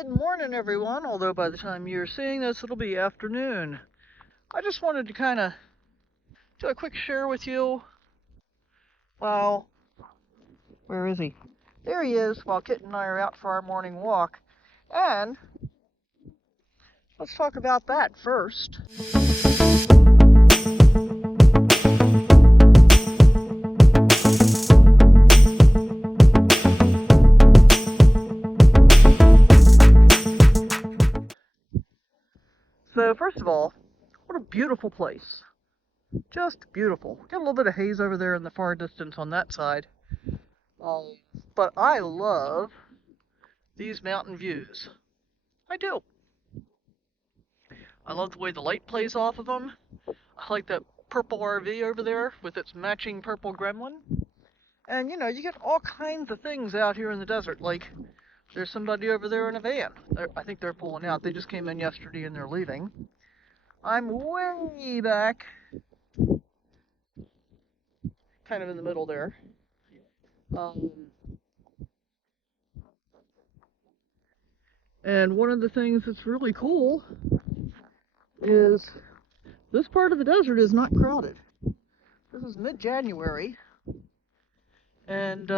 Good morning, everyone, although by the time you're seeing this, it'll be afternoon. I just wanted to kind of do a quick share with you. Well, where is he? There he is, while Kit and I are out for our morning walk. And let's talk about that first. So first of all, what a beautiful place. Just beautiful. Got a little bit of haze over there in the far distance on that side. But I love these mountain views. I do. I love the way the light plays off of them. I like that purple RV over there with its matching purple gremlin. And you get all kinds of things out here in the desert. Like, there's somebody over there in a van. I think they're pulling out. They just came in yesterday and they're leaving. I'm way back, kind of in the middle there. And one of the things that's really cool is this part of the desert is not crowded. This is mid-January, and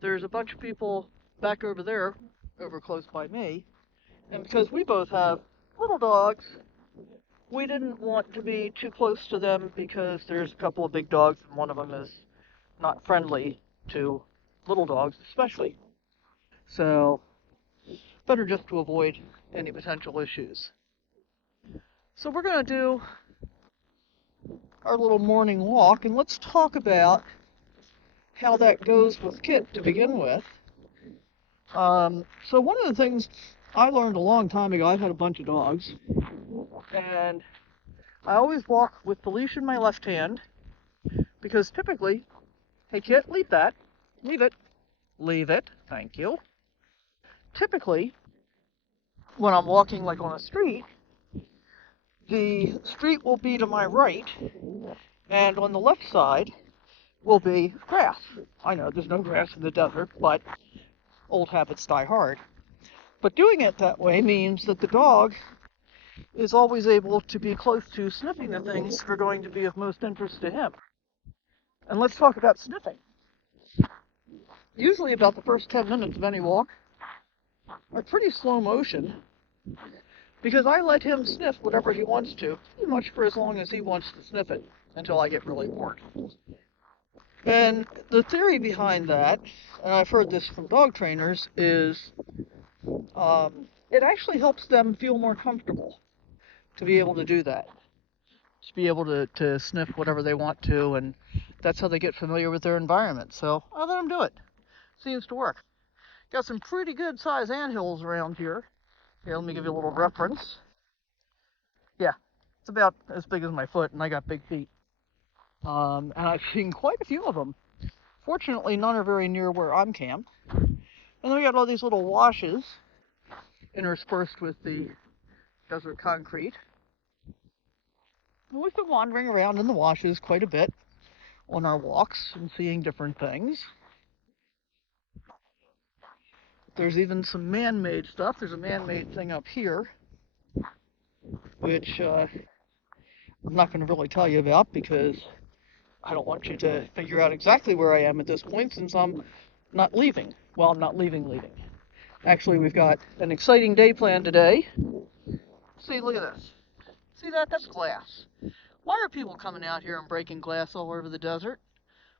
there's a bunch of people back over there, over close by me, and because we both have little dogs, we didn't want to be too close to them because there's a couple of big dogs and one of them is not friendly to little dogs especially. So, better just to avoid any potential issues. So we're going to do our little morning walk, and let's talk about how that goes with Kit to begin with. So one of the things I learned a long time ago, I've had a bunch of dogs, and I always walk with the leash in my left hand, because typically, hey Kit, leave that, leave it, thank you. Typically, when I'm walking like on a street, the street will be to my right, and on the left side will be grass. I know there's no grass in the desert, but old habits die hard. But doing it that way means that the dog is always able to be close to sniffing the things that are going to be of most interest to him. And let's talk about sniffing. Usually about the first 10 minutes of any walk are pretty slow motion, because I let him sniff whatever he wants to, pretty much for as long as he wants to sniff it, until I get really bored. And the theory behind that, and I've heard this from dog trainers, is it actually helps them feel more comfortable to be able to do that. To be able to sniff whatever they want to, and that's how they get familiar with their environment. So I let them do it. Seems to work. Got some pretty good sized anthills around here. Here, let me give you a little reference. Yeah, it's about as big as my foot, and I got big feet. And I've seen quite a few of them. Fortunately, none are very near where I'm camped. And then we got all these little washes interspersed with the desert concrete. And we've been wandering around in the washes quite a bit on our walks and seeing different things. There's even some man-made stuff. There's a man-made thing up here, which I'm not going to really tell you about because I don't want you to figure out exactly where I am at this point, since I'm not leaving. Well, I'm not leaving. Actually, we've got an exciting day planned today. See, look at this. See that? That's glass. Why are people coming out here and breaking glass all over the desert?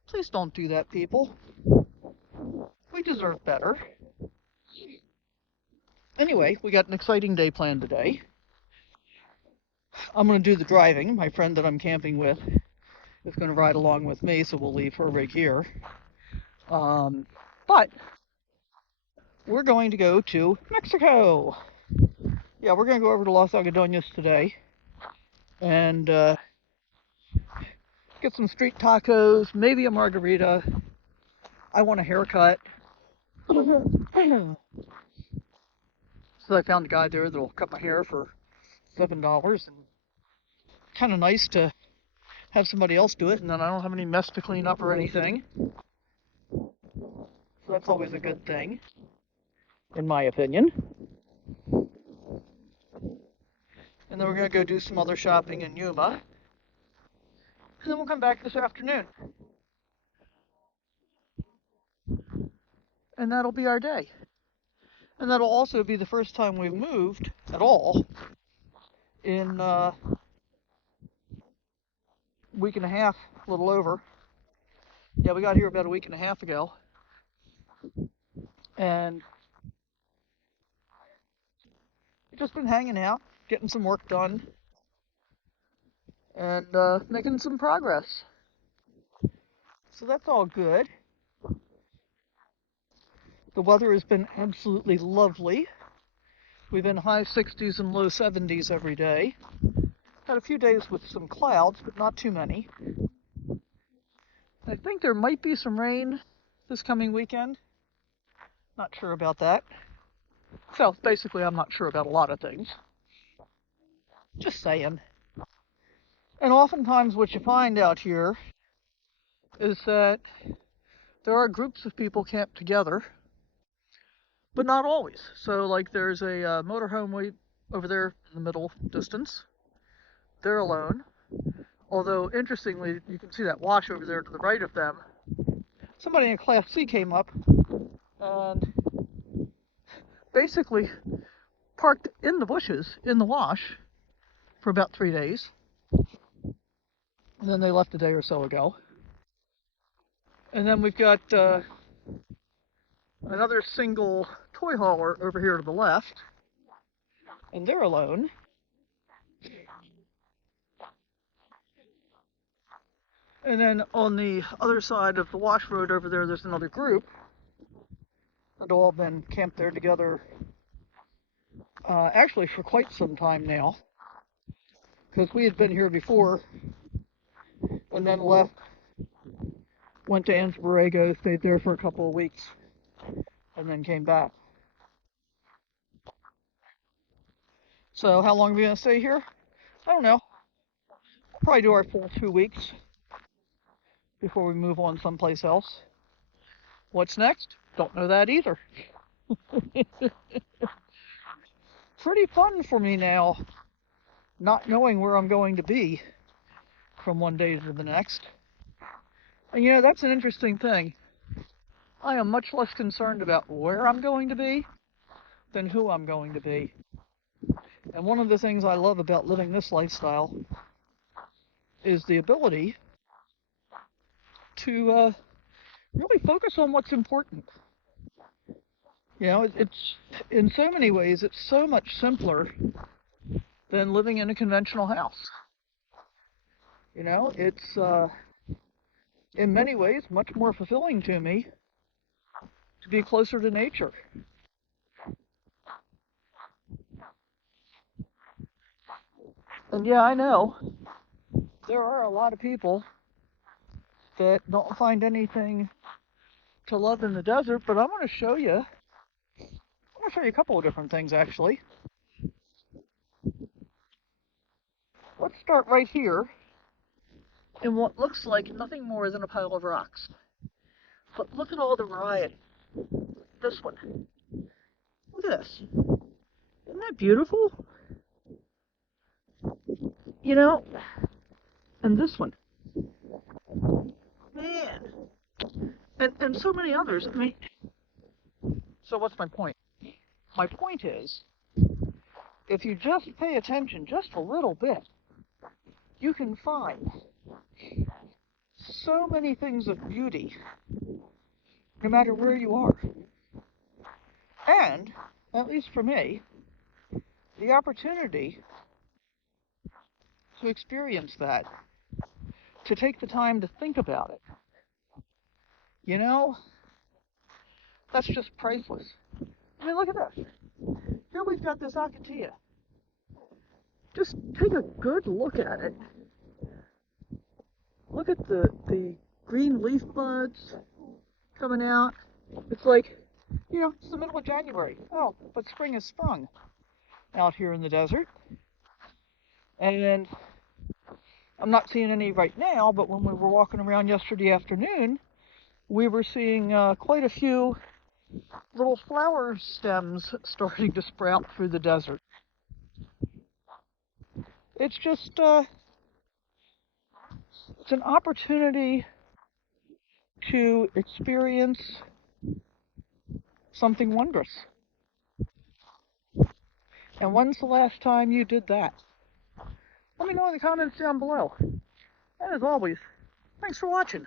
Please don't do that, people. We deserve better. Anyway, we got an exciting day planned today. I'm going to do the driving. My friend that I'm camping with is going to ride along with me, so we'll leave her rig here. But we're going to go to Mexico. Yeah, we're going to go over to Los Algodones today and get some street tacos, maybe a margarita. I want a haircut. So I found a guy there that'll cut my hair for $7, and kind of nice to have somebody else do it, and then I don't have any mess to clean up or anything. So that's always a good thing. in my opinion. And then we're going to go do some other shopping in Yuma. And then we'll come back this afternoon. And that'll be our day. And that'll also be the first time we've moved at all in a week and a half, a little over. Yeah, we got here about a week and a half ago. And we've just been hanging out, getting some work done, and making some progress. So that's all good. The weather has been absolutely lovely. We've been high 60s and low 70s every day. Had a few days with some clouds, but not too many. I think there might be some rain this coming weekend. Not sure about that. So basically, I'm not sure about a lot of things. Just saying. And oftentimes what you find out here is that there are groups of people camped together, but not always. So like there's a motorhome way over there in the middle distance. They're alone. Although interestingly, you can see that wash over there to the right of them. Somebody in Class C came up and basically parked in the bushes in the wash for about 3 days. And then they left a day or so ago. And then we've got another single toy hauler over here to the left. And they're alone. And then on the other side of the wash road over there, there's another group. And all been camped there together actually for quite some time now. Because we had been here before and then left, went to Ansborrego, stayed there for a couple of weeks, and then came back. So how long are we going to stay here? I don't know. We'll probably do our full 2 weeks before we move on someplace else. What's next? Don't know that either. Pretty fun for me now, not knowing where I'm going to be from one day to the next. And you know, that's an interesting thing. I am much less concerned about where I'm going to be than who I'm going to be. And one of the things I love about living this lifestyle is the ability to really focus on what's important. You know, it's in so many ways, it's so much simpler than living in a conventional house. You know, it's in many ways much more fulfilling to me to be closer to nature. And yeah, I know there are a lot of people that don't find anything to love in the desert, but I want to show you. I want to show you a couple of different things, actually. Let's start right here in what looks like nothing more than a pile of rocks. But look at all the variety. This one. Look at this. Isn't that beautiful? You know, and this one. Man. And so many others. I mean, so what's my point? My point is, if you just pay attention just a little bit, you can find so many things of beauty, no matter where you are. And, at least for me, the opportunity to experience that, to take the time to think about it, you know, that's just priceless. I mean, look at this. Here we've got this Acacia. Just take a good look at it. Look at the green leaf buds coming out. It's like, you know, it's the middle of January. Oh, but spring has sprung out here in the desert. And I'm not seeing any right now, but when we were walking around yesterday afternoon, we were seeing quite a few little flower stems starting to sprout through the desert. It's just, it's an opportunity to experience something wondrous. And when's the last time you did that? Let me know in the comments down below. And as always, thanks for watching.